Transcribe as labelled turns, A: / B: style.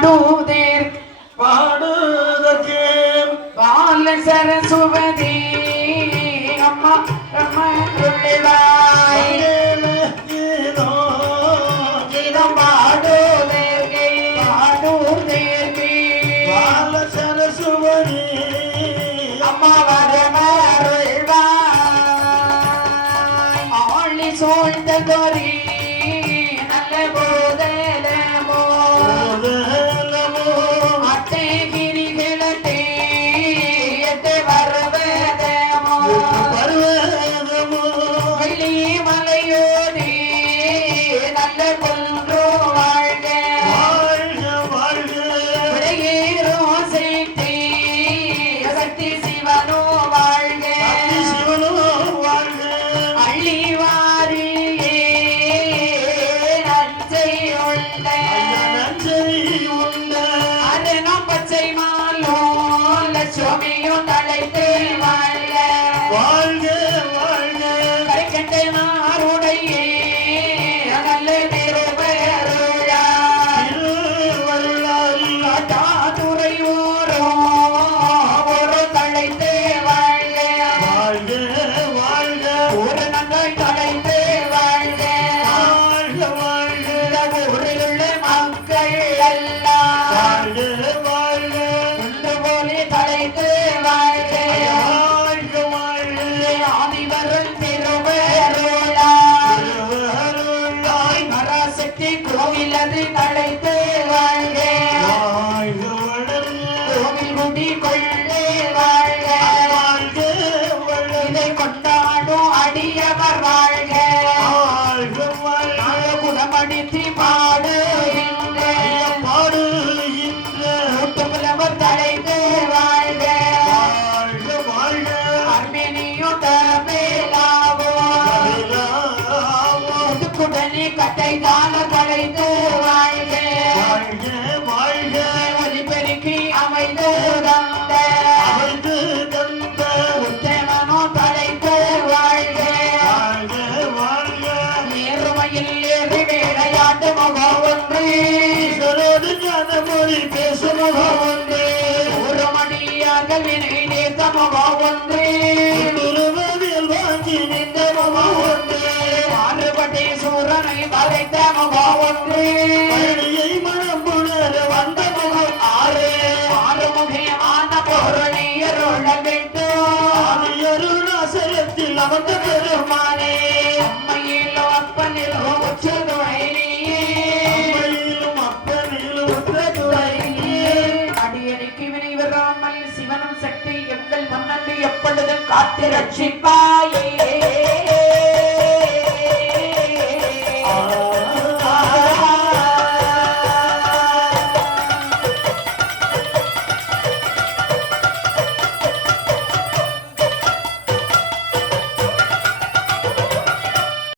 A: பாடுதேர்.
B: பாடுதற்கு
A: பால சரசுவதி அம்மா
B: ஏதோ
A: கீதம் பாடுதேர்கே பாடுதேர்கே
B: பால சரசுவதி
A: அம்மா வரமருள்வாய் ஆளி சூழ்ந்த கொரி கட்டை தான தலைத்து வாழ்க.
B: வாழ்க வாழ்க.
A: ஒலிபெருக்கி அமைந்து தந்த.
B: அமைந்து தந்த.
A: உத்தமனோ தலைத்து வாழ்க.
B: வாழ்க வாழ்க.
A: நேர்மையில் ஏறி விளையாட்டு முகம் ஒன்று
B: மொழி பேசும் முகம் ஒன்று
A: ஒரு மணியாக வினை நேர்த்த முகம் ஒன்று
B: வாங்கி நின்ற முகம் ஒன்று
A: சூரனை வளைத்த முகம் ஒன்று
B: பழனியை மனம் புணர வந்த முகம் ஆறு.
A: ஆறுமுகமான பொருளியருள வேண்டும்.
B: ஆதியருணாசலத்தில் அமர்ந்த பெருமானே. அம்மையிலும் அப்பனிலும் உற்ற துறையிலே.
A: அடியனுக்கு வினை வராமல் சிவனும் சக்தி எங்கள் மன்னன் எப்பொழுதும் காத்து ரட்சிப்பாயே.